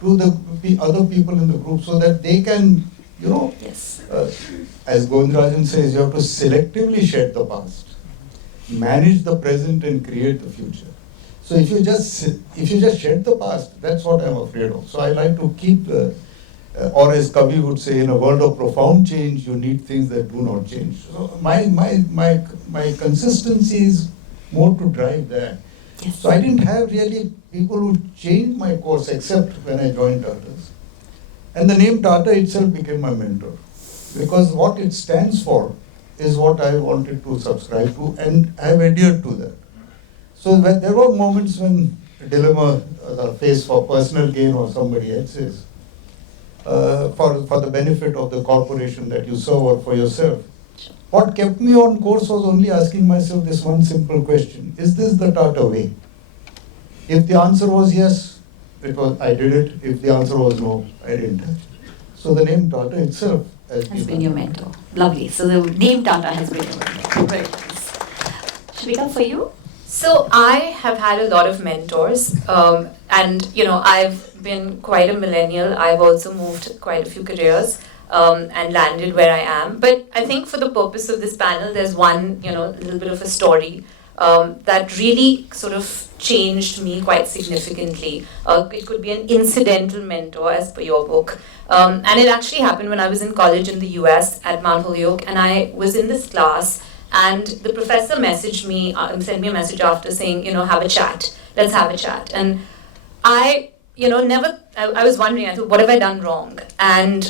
to the other people in the group so that they can, Yes. As Govindrajan says, you have to selectively shed the past, manage the present and create the future. So if you just shed the past, that's what I'm afraid of. So I like to keep, or as Kavi would say, in a world of profound change, you need things that do not change. So my consistency is more to drive that. Yes. So I didn't have really people who changed my course except when I joined Tata's. And the name Tata itself became my mentor, because what it stands for is what I wanted to subscribe to, and I have adhered to that. So there were moments when a dilemma faced for personal gain or somebody else's, for the benefit of the corporation that you serve or for yourself. What kept me on course was only asking myself this one simple question: is this the Tata way? If the answer was yes, I did it. If the answer was no, I didn't touch it. So the name Tata itself Has been your mentor. Lovely. So the name Tata has been your mentor. Very nice. Shubika, for you? So I have had a lot of mentors, and I've been quite a millennial. I've also moved quite a few careers and landed where I am. But I think for the purpose of this panel, there's one little bit of a story that really sort of changed me quite significantly. It could be an incidental mentor, as per your book. And it actually happened when I was in college in the US at Mount Holyoke, and I was in this class. And the professor messaged me, sent me a message after saying, have a chat. Let's have a chat. And I was wondering, I thought, what have I done wrong? And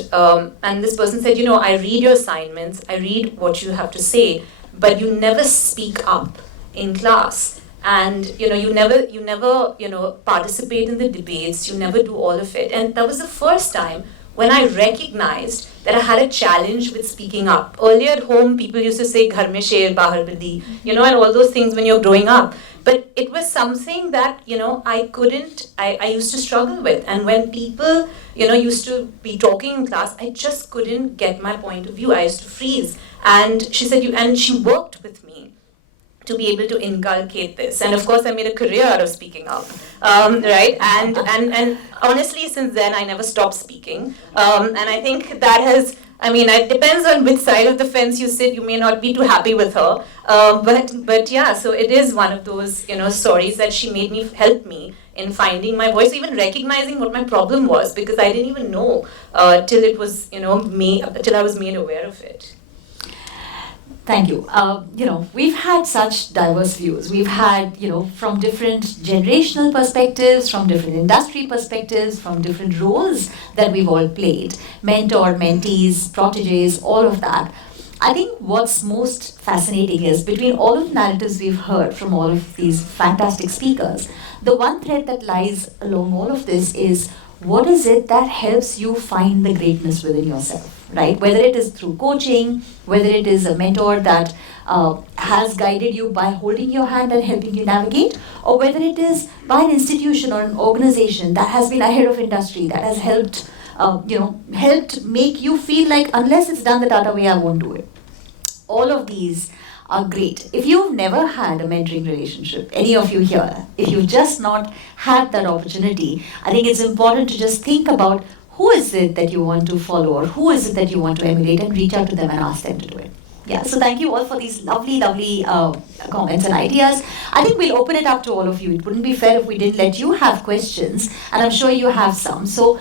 this person said, I read your assignments, I read what you have to say, but you never speak up in class. And, you never participate in the debates, you never do all of it. And that was the first time when I recognized that I had a challenge with speaking up. Earlier at home, people used to say, "Ghar mein sher, bahar bidi," and all those things when you're growing up. But it was something that, I used to struggle with. And when people, used to be talking in class, I just couldn't get my point of view. I used to freeze. And she said, and she worked with me to be able to inculcate this. And of course, I made a career out of speaking up, right? And honestly, since then, I never stopped speaking. And I think that has, it depends on which side of the fence you sit. You may not be too happy with her. But yeah, so it is one of those, stories that she made me, help me in finding my voice, even recognizing what my problem was, because I didn't even know till it was, till I was made aware of it. Thank you. We've had such diverse views. We've had, from different generational perspectives, from different industry perspectives, from different roles that we've all played. Mentor, mentees, proteges, all of that. I think what's most fascinating is between all of the narratives we've heard from all of these fantastic speakers, the one thread that lies along all of this is, what is it that helps you find the greatness within yourself, right? Whether it is through coaching, whether it is a mentor that has guided you by holding your hand and helping you navigate, or whether it is by an institution or an organization that has been ahead of industry, that has helped, helped make you feel like, unless it's done the Tata way, I won't do it. All of these are great. If you've never had a mentoring relationship, any of you here, if you've just not had that opportunity, I think it's important to just think about who is it that you want to follow, or who is it that you want to emulate, and reach out to them and ask them to do it. Yeah, so thank you all for these lovely, lovely comments and ideas. I think we'll open it up to all of you. It wouldn't be fair if we didn't let you have questions, and I'm sure you have some. So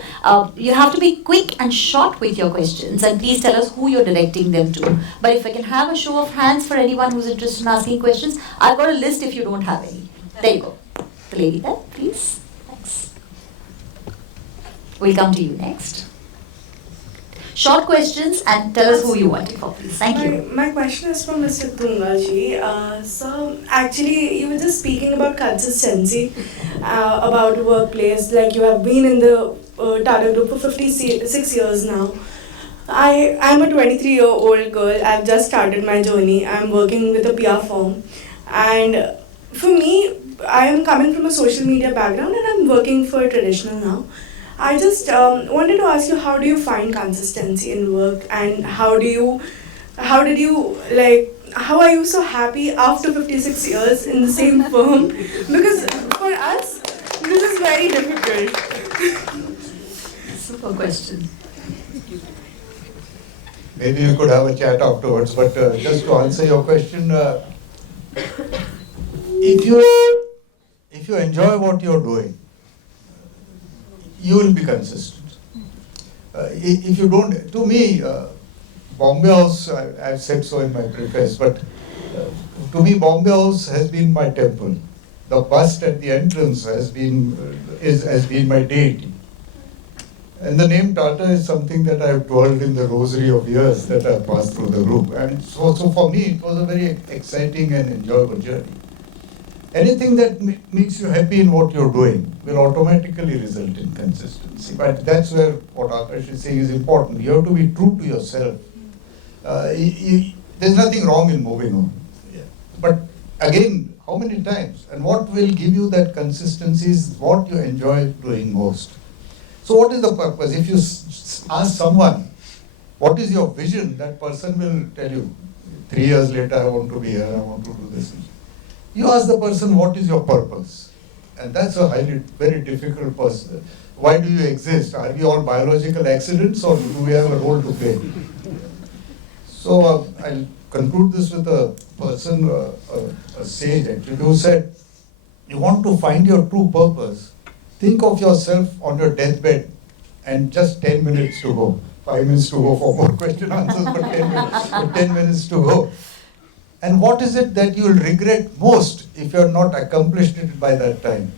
you have to be quick and short with your questions, and please tell us who you're directing them to. But if I can have a show of hands for anyone who's interested in asking questions, I've got a list if you don't have any. There you go. The lady there, please. Thanks. We'll come to you next. Short questions and tell us who you want it for, please. Thank you. My question is from Mr. Doongaji. So actually, you were just speaking about consistency, about workplace. Like you have been in the Tata Group for 56 years now. I'm a 23-year-old girl. I've just started my journey. I'm working with a PR firm, and for me, I am coming from a social media background, and I'm working for traditional now. I just wanted to ask you, how do you find consistency in work, and how are you so happy after 56 years in the same firm? Because for us, this is very difficult. Super question. Maybe we could have a chat afterwards, but just to answer your question, if you enjoy what you're doing, you will be consistent. If you don't, to me, Bombay House, I've said so in my preface, but to me, Bombay House has been my temple. The bust at the entrance has been my deity. And the name Tata is something that I've dwelled in the rosary of years that I've passed through the group. And so for me, it was a very exciting and enjoyable journey. Anything that makes you happy in what you're doing will automatically result in consistency. But that's where what Akash is saying is important. You have to be true to yourself. There's nothing wrong in moving on. Yeah. But again, how many times? And what will give you that consistency is what you enjoy doing most. So what is the purpose? If you ask someone, what is your vision, that person will tell you, 3 years later, I want to be here, I want to do this. You ask the person, what is your purpose? And that's a very difficult person. Why do you exist? Are we all biological accidents, or do we have a role to play? So I'll conclude this with a person, a sage actually, who said, you want to find your true purpose, think of yourself on your deathbed and just 10 minutes to go. 5 minutes to go for more question answers, but 10 minutes to go. And what is it that you will regret most if you have not accomplished it by that time?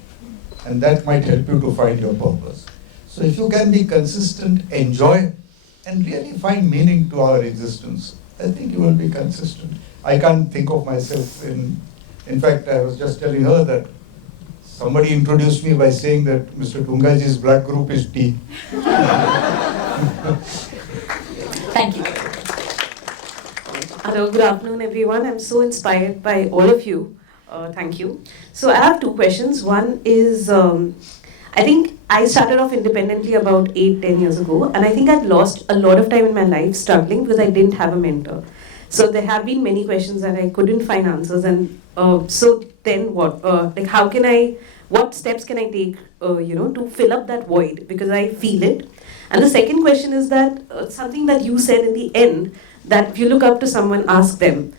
And that might help you to find your purpose. So if you can be consistent, enjoy, and really find meaning to our existence, I think you will be consistent. I can't think of myself in fact, I was just telling her that somebody introduced me by saying that Mr. Doongaji's blood group is T. Thank you. Hello, good afternoon everyone. I'm so inspired by all of you. Thank you. So I have two questions. One is, I think I started off independently about 8-10 years ago, and I think I've lost a lot of time in my life struggling because I didn't have a mentor. So there have been many questions that I couldn't find answers, and so then what? What steps can I take, to fill up that void, because I feel it. And the second question is that something that you said in the end, that if you look up to someone, ask them,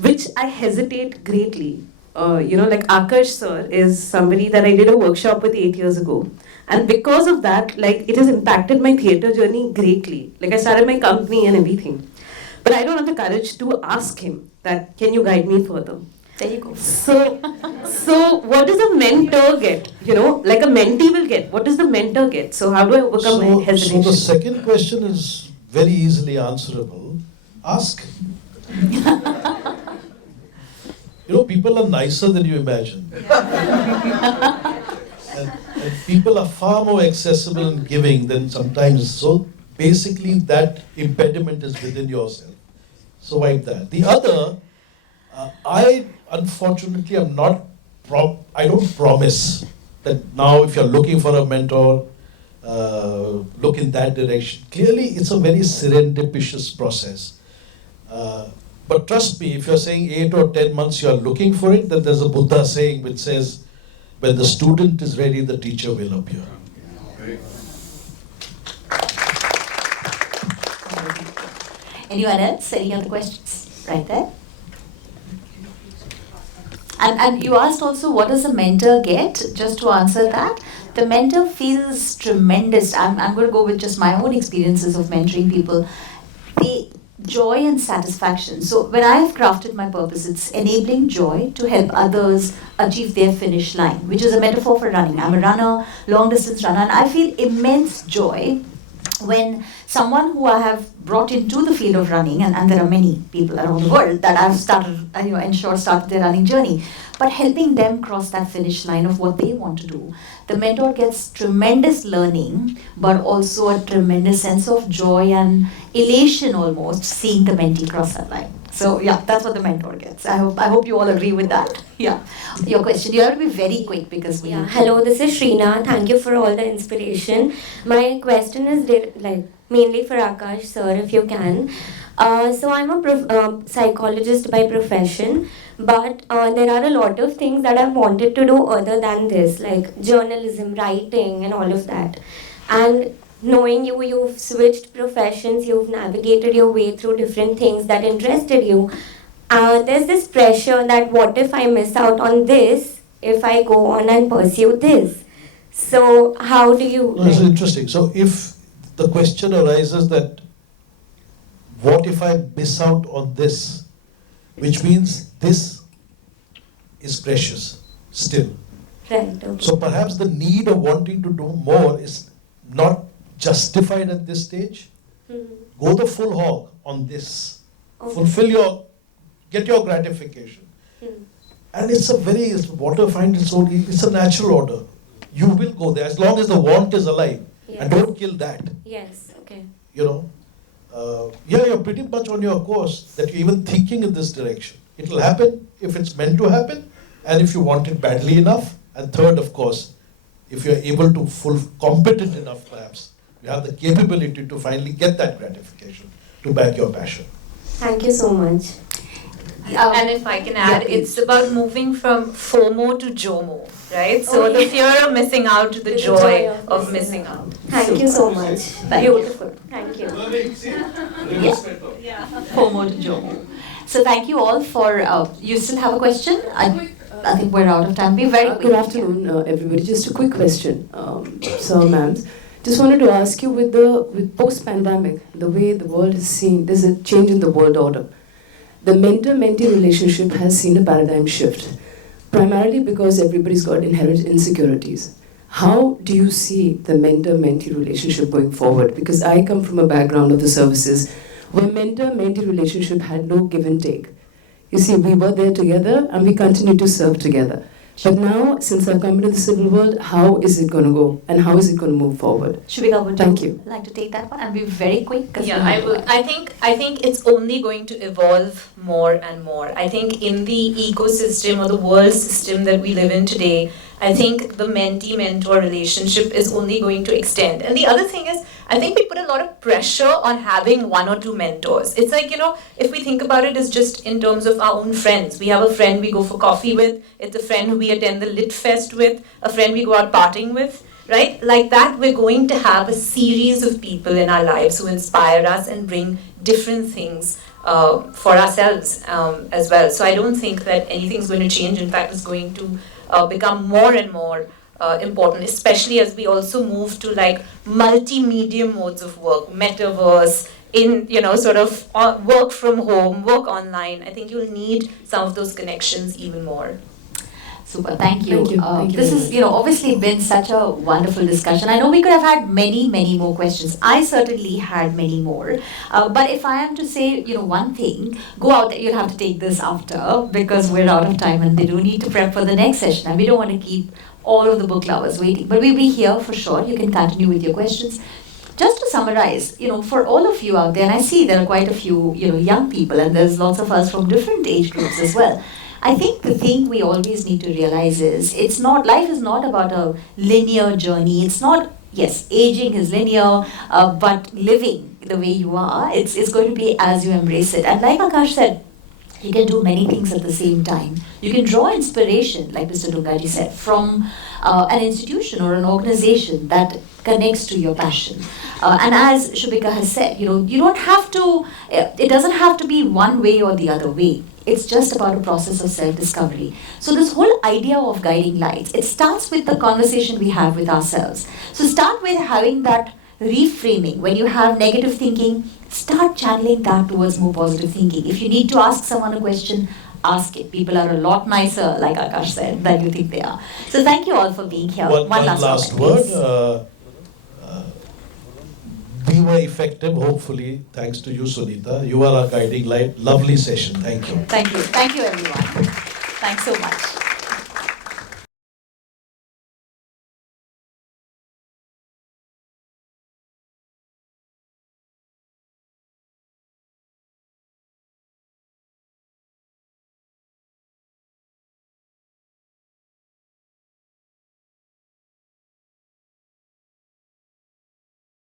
which I hesitate greatly. Like Akash sir is somebody that I did a workshop with 8 years ago. And because of that, like, it has impacted my theatre journey greatly. Like, I started my company and everything. But I don't have the courage to ask him that, can you guide me further? There you go. So what does a mentor get? Like a mentee will get. What does the mentor get? So how do I overcome my hesitation? So the second question is very easily answerable. Ask. People are nicer than you imagine. and people are far more accessible and giving than sometimes. So basically that impediment is within yourself. So wipe that. The other, I unfortunately am not, I don't promise that now if you're looking for a mentor, look in that direction. Clearly it's a very serendipitous process. But trust me, if you're saying 8 or 10 months you are looking for it, then there's a Buddha saying which says, when the student is ready, the teacher will appear. Anyone else? Any other questions? right there. And you asked also, what does the mentor get? Just to answer that, the mentor feels tremendous. I'm going to go with just my own experiences of mentoring people. The joy and satisfaction. So when I have crafted my purpose, it's enabling joy to help others achieve their finish line, which is a metaphor for running. I'm a runner, long distance runner, and I feel immense joy when someone who I have brought into the field of running, and there are many people around the world that I've started their running journey, but helping them cross that finish line of what they want to do. The mentor gets tremendous learning, but also a tremendous sense of joy and elation almost seeing the mentee cross that line. So yeah, that's what the mentor gets. I hope you all agree with that. Yeah. Your question, you have to be very quick because we Yeah. Hello, this is Shrina. Thank you for all the inspiration. My question is mainly for Akash sir, if you can. So I'm a psychologist by profession, but there are a lot of things that I've wanted to do other than this, like journalism, writing, and all of that. And knowing you, you've switched professions, you've navigated your way through different things that interested you. There's this pressure that what if I miss out on this if I go on and pursue this? So how do you... No, this is interesting. So if the question arises that what if I miss out on this, which means this is precious still. Right, okay. So perhaps the need of wanting to do more is not justified at this stage. Go the full hog on this. Okay. Get your gratification. And it's water finds its own, it's a natural order. You will go there as long as the want is alive. Yes. And don't kill that. Yes, okay. You're pretty much on your course that you're even thinking in this direction. It will happen if it's meant to happen and if you want it badly enough. And third, of course, if you're able to competent enough perhaps, you have the capability to finally get that gratification to back your passion. Thank you so much. And if I can add, it's about moving from FOMO to JOMO, right? So the fear of missing out to the joy of missing out. Thank you so much. Beautiful. Thank you. FOMO to JOMO. So thank you all for, you still have a question? I think we're out of time. Be very quick. Good afternoon, everybody. Just a quick question, sir, ma'am. Just wanted to ask you, with post-pandemic, the way the world is seen, there's a change in the world order. The mentor-mentee relationship has seen a paradigm shift, primarily because everybody's got inherent insecurities. How do you see the mentor-mentee relationship going forward? Because I come from a background of the services where mentor-mentee relationship had no give and take. You see, we were there together and we continue to serve together. But now, since I've come into the civil world, how is it going to go and how is it going to move forward? Shubika, would Thank you like to take that one and be very quick? Yeah, I would. I think it's only going to evolve more and more. I think in the ecosystem or the world system that we live in today, I think the mentee-mentor relationship is only going to extend. And the other thing is, I think we put a lot of pressure on having one or two mentors. It's like, if we think about it as just in terms of our own friends. We have a friend we go for coffee with. It's a friend who we attend the LitFest with. A friend we go out partying with. Right? Like that, we're going to have a series of people in our lives who inspire us and bring different things for ourselves as well. So I don't think that anything's going to change. In fact, it's going to become more and more important, especially as we also move to like multi-medium modes of work, metaverse, work from home, work online. I think you'll need some of those connections even more. Super, thank you. Thank you. This has, obviously been such a wonderful discussion. I know we could have had many, many more questions. I certainly had many more. But if I am to say, one thing, go out there. You'll have to take this after because we're out of time and they do need to prep for the next session. And we don't want to keep all of the book lovers waiting. But we'll be here for sure. You can continue with your questions. Just to summarize, for all of you out there, and I see there are quite a few, young people, and there's lots of us from different age groups as well. I think the thing we always need to realize is life is not about a linear journey. It's not, yes, aging is linear, but living the way you are, it's going to be as you embrace it. And like Akash said, you can do many things at the same time. You can draw inspiration, like Mr. Doongaji said, from an institution or an organization that connects to your passion. And as Shubika has said, you don't have to, it doesn't have to be one way or the other way. It's just about a process of self-discovery. So this whole idea of guiding lights, it starts with the conversation we have with ourselves. So start with having that reframing. When you have negative thinking, start channeling that towards more positive thinking. If you need to ask someone a question, ask it. People are a lot nicer, like Akash said, than you think they are. So thank you all for being here. One last comment, word. We were effective, hopefully, thanks to you, Sunita. You are our guiding light. Lovely session. Thank you. Thank you. Thank you, everyone. Thanks so much.